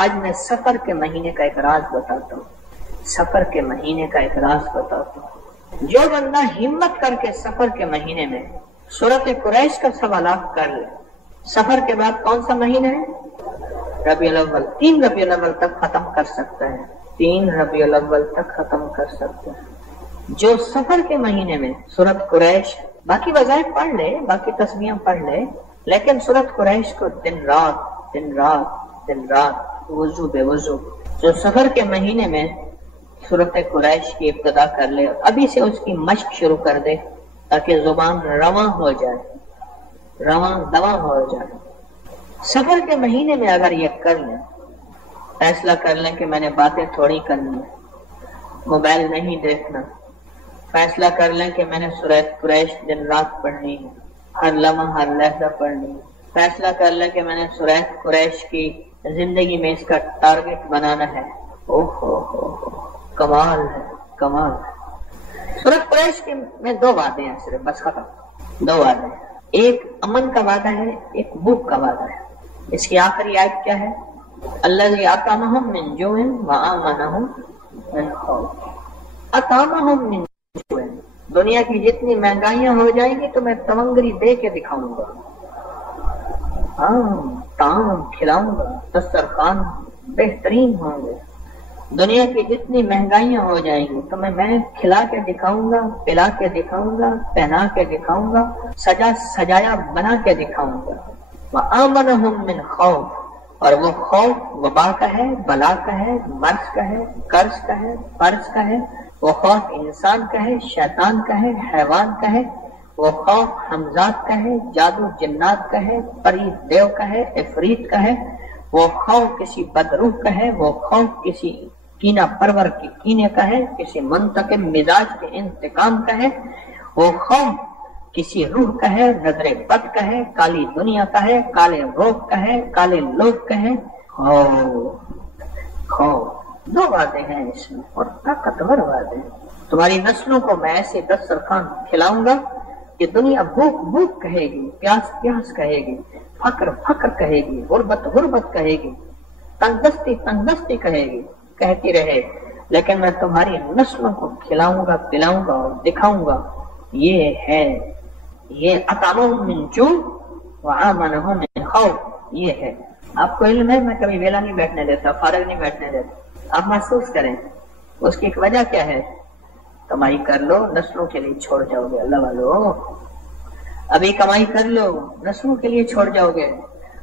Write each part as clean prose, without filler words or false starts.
آج میں سفر کے مہینے کا ایک راز بتاتا ہوں، سفر کے مہینے کا ایک راز بتاتا ہوں۔ جو بندہ ہمت کر کے سفر کے مہینے میں سورۃ قریش کا سوالات کر لے، سفر کے بعد کون سا مہینہ ہے؟ ربیع الاول، 3 ربیع الاول تک ختم کر سکتا ہے، 3 ربیع الاول تک ختم کر سکتا ہے۔ جو سفر کے مہینے میں سورۃ قریش، باقی وظائف پڑھ لے، باقی تسبیحاں پڑھ لے، لیکن سورۃ قریش کو دن رات دن رات دن رات وضو بے وضو جو سفر کے مہینے میں سورۃ قریش کی ابتدا کر لے، ابھی سے اس کی مشق شروع کر دے تاکہ زبان رواں ہو جائے، رواں دواں ہو جائے۔ سفر کے مہینے میں اگر یہ کر لیں، فیصلہ کر لیں کہ میں نے باتیں تھوڑی کرنی ہے، موبائل نہیں دیکھنا، فیصلہ کر لیں کہ میں نے سورۃ قریش دن رات پڑھنی ہے، ہر لمحہ ہر لحظہ پڑھنی ہے، فیصلہ کر لیں کہ میں نے سورۃ قریش کی زندگی میں اس کا ٹارگٹ بنانا ہے۔ کمال ہے، کمال ہے۔ سورۃ قریش کے میں 2 وعدے ہیں صرف، بس ختم، 2 وعدے ہیں، ایک امن کا وعدہ ہے، ایک بھوک کا وعدہ ہے۔ اس کی آخری آیت کیا ہے؟ الذی اطعمہم من جوع وآمنہم من خوف۔ اطعمہم من جوع، دنیا کی جتنی مہنگائیاں ہو جائیں گی تو میں تونگری دے کے دکھاؤں گا، طعام کھلاؤں گا، دسترخوان بہترین ہوں گے۔ دنیا کی جتنی مہنگائیاں ہو جائیں گی تو میں کھلا کے دکھاؤں گا، پلا کے دکھاؤں گا، پہنا کے دکھاؤں گا، سجا سجایا بنا کے دکھاؤں گا۔ وآمنہم من خوف، اور وہ خوف وبا کا ہے، بلا کا ہے، مرض کا ہے، قرض کا ہے، فرض کا ہے، وہ خوف انسان کا ہے، شیطان کا ہے، حیوان کا ہے، وہ خوف حمزات کا ہے، جادو جنات کا ہے، پری دیو کا ہے، عفریت کا ہے، وہ خوف کسی بدروح کا ہے، وہ خوف کسی کینہ پرور کے کینے کا ہے، کسی منتقم مزاج کے انتقام کا ہے، وہ خوف کسی روح کا ہے، نظر بد کا ہے، کالی دنیا کا ہے، کالے روگ کا ہے، کالے لوگ کا ہے۔ خوف 2 وعدے ہیں اس میں، اور طاقتور وعدے ہیں۔ تمہاری نسلوں کو میں ایسے دسترخوان کھلاؤں گا کہ دنیا بھوک بھوک کہے گی، پیاس پیاس کہے گی، فقر فقر کہے گی، غربت غربت کہے گی، تنگ دستی تنگ دستی کہے گی، کہتی رہے، لیکن میں تمہاری نسلوں کو کھلاؤں گا، پلاؤں گا اور دکھاؤں گا۔ یہ ہے، یہ اطعمہم من جوع وآمنہم من خوف، یہ ہے۔ آپ کو علم ہے، میں کبھی ویلا نہیں بیٹھنے دیتا، فارغ نہیں بیٹھنے دیتا۔ آپ محسوس کریں اس کی ایک وجہ کیا ہے؟ کمائی کر لو، نسلوں کے لیے چھوڑ جاؤ گے، اللہ والو، ابھی کمائی کر لو، نسلوں کے لیے چھوڑ جاؤ گے،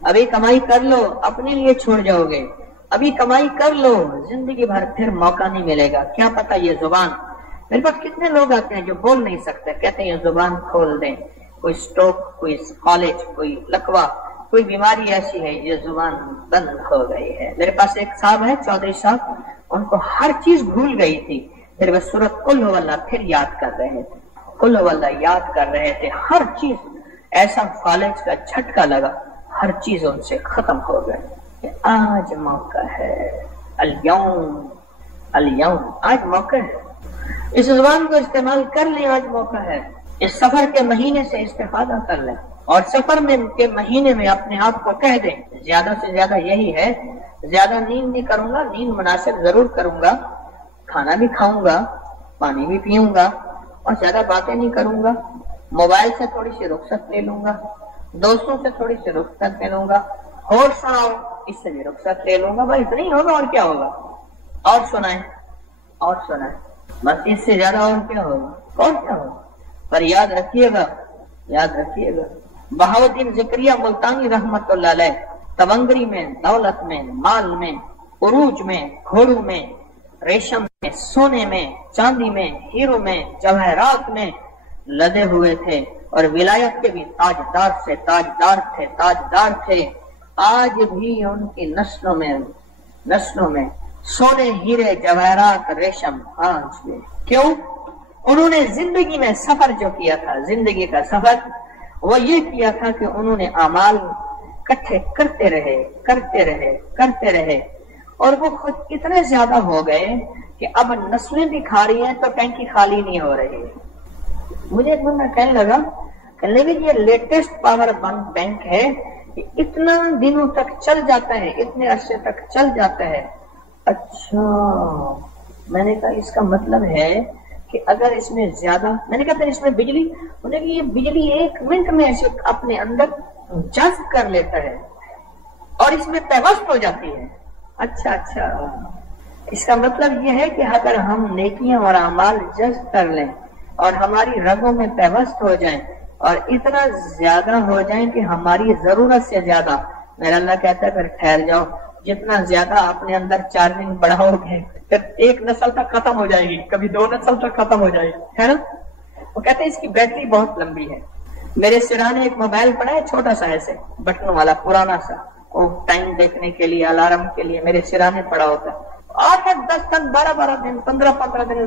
ابھی کمائی کر لو، اپنے لیے چھوڑ جاؤ گے، ابھی کمائی کر لو، زندگی بھر پھر موقع نہیں ملے گا۔ کیا پتا یہ زبان، میرے پاس کتنے لوگ آتے ہیں جو بول نہیں سکتے، کہتے ہیں یہ زبان کھول دیں، کوئی سٹروک، کوئی فالج، کوئی لکوا، کوئی بیماری ایسی ہے یہ زبان بند ہو گئی ہے۔ میرے پاس ایک صاحب ہے، چودھری صاحب، ان کو ہر چیز بھول گئی تھی، پھر وہ سورۃ قل هو اللہ پھر یاد کر رہے تھے، قل هو اللہ یاد کر رہے تھے، ہر چیز ایسا فالج کا جھٹکا لگا، ہر چیز ان سے ختم ہو گئی۔ آج موقع ہے، الیوم الیوم، آج موقع ہے، اس زبان کو استعمال کر لیں، آج موقع ہے۔ اس سفر کے مہینے سے استفادہ کر لیں، اور سفر کے مہینے میں اپنے آپ کو کہہ دیں، زیادہ سے زیادہ یہی ہے، زیادہ نیند نہیں کروں گا، نیند مناسب ضرور کروں گا، کھانا بھی کھاؤں گا، پانی بھی پیوں گا، اور زیادہ باتیں نہیں کروں گا، موبائل سے تھوڑی سی رخصت لے لوں گا، دوستوں سے تھوڑی سی رخصت لے لوں گا، اور سناؤ اس سے بھی رخصت لے لوں گا، بھائی اتنا ہی ہوگا، اور کیا ہوگا؟ اور سنائیں، اور سنائیں، بس اس سے زیادہ اور کیا ہوگا؟ اور کیا ہوگا؟ پر یاد رکھیے گا، یاد رکھیے گا، بہاؤالدین زکریا ملتانی رحمت اللہ علیہ تونگری میں، دولت میں، مال میں، عروج میں، گھوڑوں میں، ریشم میں، سونے میں، چاندی میں، ہیرو میں، جواہرات میں لدے ہوئے تھے، اور ولایت کے بھی تاجدار سے تاجدار تھے، تاجدار تھے۔ آج بھی ان کی نسلوں میں سونے، ہیرے، جواہرات، ریشم آج بھی۔ کیوں؟ انہوں نے زندگی میں سفر جو کیا تھا، زندگی کا سفر، وہ یہ کیا تھا کہ انہوں نے اعمال اکٹھے کرتے رہے، کرتے رہے، کرتے رہے، اور وہ خود اتنے زیادہ ہو گئے کہ اب نسلیں بھی کھا رہی ہیں تو ٹینکی خالی نہیں ہو رہی ہے۔ مجھے ایک بندہ کہنے لگا کہ لیکن یہ لیٹسٹ پاور بینک ہے، اتنا دنوں تک چل جاتا ہے، اتنے عرصے تک چل جاتا ہے۔ اچھا، میں نے کہا اس کا مطلب ہے کہ اگر اس میں زیادہ، میں نے کہا پھر اس میں بجلی، انہوں نے کہا یہ بجلی 1 منٹ میں ایسے اپنے اندر جذب کر لیتا ہے اور اس میں پیوست ہو جاتی ہے۔ اچھا اچھا، اس کا مطلب یہ ہے کہ اگر ہم نیکیاں اور اعمال جذب کر لیں اور ہماری رگوں میں پیوست ہو جائیں اور اتنا زیادہ ہو جائیں کہ ہماری ضرورت سے زیادہ، میرا اللہ کہتا ہے پھر ٹھہر جاؤ، جتنا زیادہ اپنے اندر چارجنگ بڑھاؤ گے پھر 1 نسل تک ختم ہو جائے گی، کبھی 2 نسل تک ختم ہو جائے گی، ہے نا؟ وہ کہتے ہیں اس کی بیٹری بہت لمبی ہے۔ میرے سرانے ایک موبائل پڑا ہے چھوٹا سا ایسے بٹنوں والا پرانا سا، وہ ٹائم دیکھنے کے لیے، الارم کے لیے میرے سرانے پڑا ہوتا ہے، اور 10 دن 12 دن 15 دن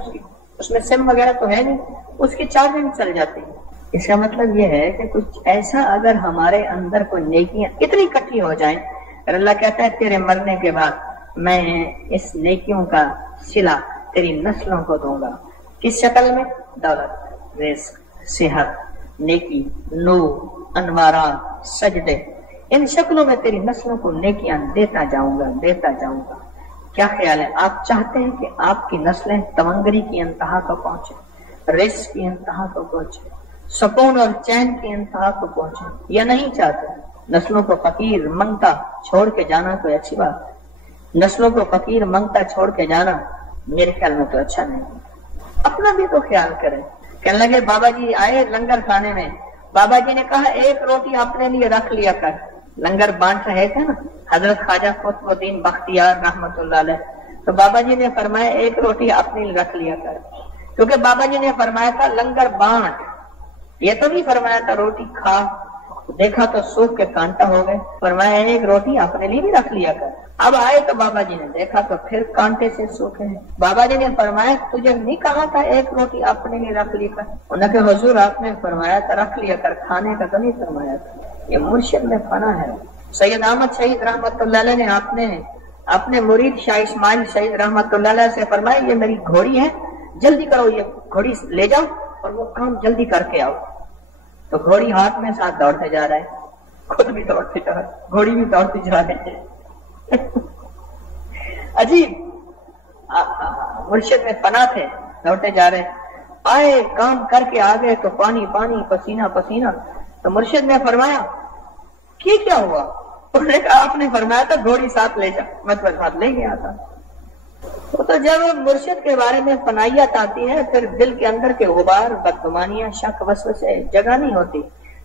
اس میں سم وغیرہ تو ہے نہیں، اس کی چارجنگ چل جاتی ہے۔ اس کا مطلب یہ ہے کہ کچھ ایسا اگر ہمارے اندر کوئی نیکیاں اتنی اکٹھی ہو جائیں، اور اللہ کہتا ہے تیرے مرنے کے بعد میں اس نیکیوں کا صلہ تیری نسلوں کو دوں گا، کس شکل میں؟ دولت، رزق، صحت، نیکی، نور، انوارات، سجدے، ان شکلوں میں تیری نسلوں کو نیکیاں دیتا جاؤں گا۔ کیا خیال ہے، آپ چاہتے ہیں کہ آپ کی نسلیں تمنگری کی انتہا کو پہنچے، رزق کی انتہا کو پہنچے، سکون اور چین کی انتہا کو پہنچے، یا نہیں چاہتے؟ نسلوں کو فقیر منگتا چھوڑ کے جانا کوئی اچھی بات ہے؟ نسلوں کو فقیر منگتا چھوڑ کے جانا میرے خیال میں تو اچھا نہیں۔ اپنا بھی تو خیال کریں۔ کہنے لگے بابا جی آئے لنگر کھانے میں، بابا جی نے کہا 1 روٹی اپنے لیے رکھ لیا کر، لنگر بانٹ رہے تھے نا حضرت خواجہ قطب الدین بختیار رحمت اللہ علیہ، تو بابا جی نے فرمایا 1 روٹی اپنے لیے رکھ لیا کر، کیونکہ بابا جی نے فرمایا تھا لنگر بانٹ، یہ تو نہیں فرمایا تھا روٹی کھا، دیکھا تو سوکھ کے کانٹا ہو گئے، فرمایا 1 روٹی اپنے لیے بھی رکھ لیا کر۔ اب آئے تو بابا جی نے دیکھا تو پھر کانٹے سے سوکھے ہیں، بابا جی نے فرمایا تجھے نہیں کہا تھا 1 روٹی اپنے لیے رکھ لی کر؟ انہوں نے کہا حضور آپ نے فرمایا تھا رکھ لیا کر، کھانے کا تو نہیں فرمایا تھا۔ یہ مرشد میں فنا ہے۔ سید احمد شہید رحمت اللہ علیہ نے اپنے مرید شاہ اسماعیل شہید رحمت اللہ علیہ سے فرمایا یہ میری گھوڑی ہے، جلدی کرو، یہ گھوڑی لے جاؤ اور وہ کام جلدی کر کے آؤ۔ تو گھوڑی ہاتھ میں ساتھ دوڑتے جا رہا ہے، خود بھی دوڑتے جا رہا ہے، گھوڑی بھی دوڑتی جا رہے ہیں۔ عجیب، مرشد میں فنا تھے، دوڑتے جا رہے ہیں، آئے کام کر کے آ گئے تو پانی پانی، پسینہ پسینہ، تو مرشد نے فرمایا کیا ہوا؟ انہوں نے کہا آپ نے فرمایا تھا گھوڑی ساتھ لے جا، میں تو ساتھ لے گیا تھا۔ تو جب مرشد کے بارے میں فنائیت آتی ہے پھر دل کے اندر کے غبار، بدگمانیاں، شک، وسوسے جگہ نہیں ہوتی،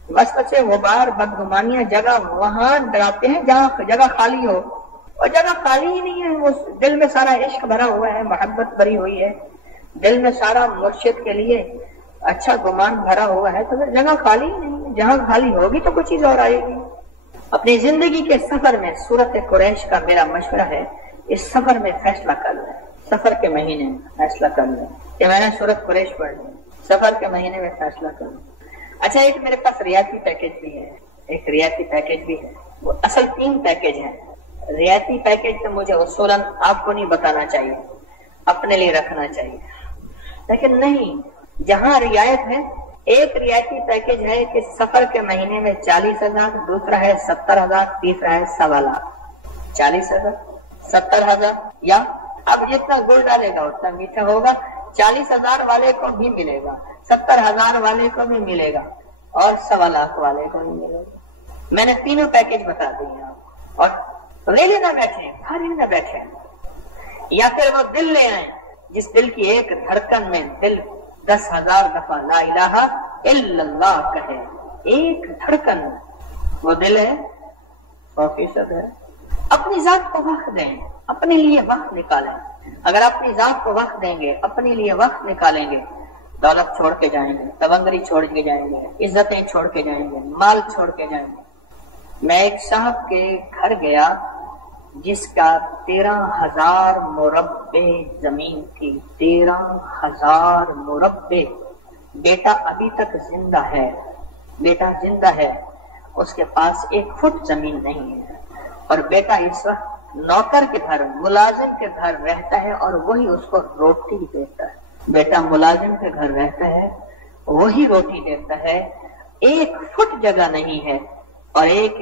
وسوسے، غبار، بدگمانیاں جگہ وہاں ڈراتے ہیں جہاں جگہ خالی ہو، اور جگہ خالی ہی نہیں ہے، وہ دل میں سارا عشق بھرا ہوا ہے، محبت بھری ہوئی ہے، دل میں سارا مرشد کے لیے اچھا گمان بھرا ہوا ہے، تو پھر جگہ خالی ہی نہیں ہے، جہاں خالی ہوگی تو کچھ چیز اور آئے گی۔ اپنی زندگی کے سفر میں سورت قریش کا میرا مشورہ ہے، اس سفر میں فیصلہ کر لیں، سفر کے مہینے میں فیصلہ کر لیں کہ میں نے سورت قریش پڑھ لی، سفر کے مہینے میں فیصلہ کر لیں۔ اچھا، ایک میرے پاس رعایتی پیکج بھی ہے، ایک رعایتی پیکج بھی ہے، وہ اصل 3 پیکج ہیں۔ رعایتی پیکج تو مجھے اصولاً آپ کو نہیں بتانا چاہیے، اپنے لیے رکھنا چاہیے، لیکن نہیں، جہاں رعایت ہے، ایک رعایتی پیکج ہے کہ سفر کے مہینے میں 40,000، دوسرا ہے 70,000، تیسرا ہے 1.25 لاکھ۔ 40,000، 70,000، یا اب جتنا گڑ ڈالے گا اتنا میٹھا ہوگا، 40,000 والے کو بھی ملے گا، 70,000 والے کو بھی ملے گا، اور 1.25 لاکھ والے کو بھی ملے گا۔ میں نے تینوں پیکج بتا دیے آپ، اور لے لینا بیٹھے، خالی نہ بیٹھے، یا پھر وہ دل لے آئیں جس دل کی ایک دھڑکن میں دل 10,000 دفعہ لا الہ الا اللہ کہے، ایک دھڑکن، وہ دل ہے 100% ہے۔ اپنی ذات کو وقت دیں، اپنے لیے وقت نکالیں، اگر اپنی ذات کو وقت دیں گے، اپنے لیے وقت نکالیں گے، دولت چھوڑ کے جائیں گے، تبنگری چھوڑ کے جائیں گے، عزتیں چھوڑ کے جائیں گے، مال چھوڑ کے جائیں گے۔ میں ایک صاحب کے گھر گیا جس کا 13,000 مربع زمین تھی، 13,000 مربع، بیٹا ابھی تک زندہ ہے، بیٹا زندہ ہے، اس کے پاس 1 فٹ زمین نہیں ہے، اور بیٹا اس وقت نوکر کے گھر، ملازم کے گھر رہتا ہے، اور وہی اس کو روٹی دیتا ہے۔ بیٹا ملازم کے گھر رہتا ہے، وہی روٹی دیتا ہے، 1 فٹ جگہ نہیں ہے، اور 1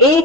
1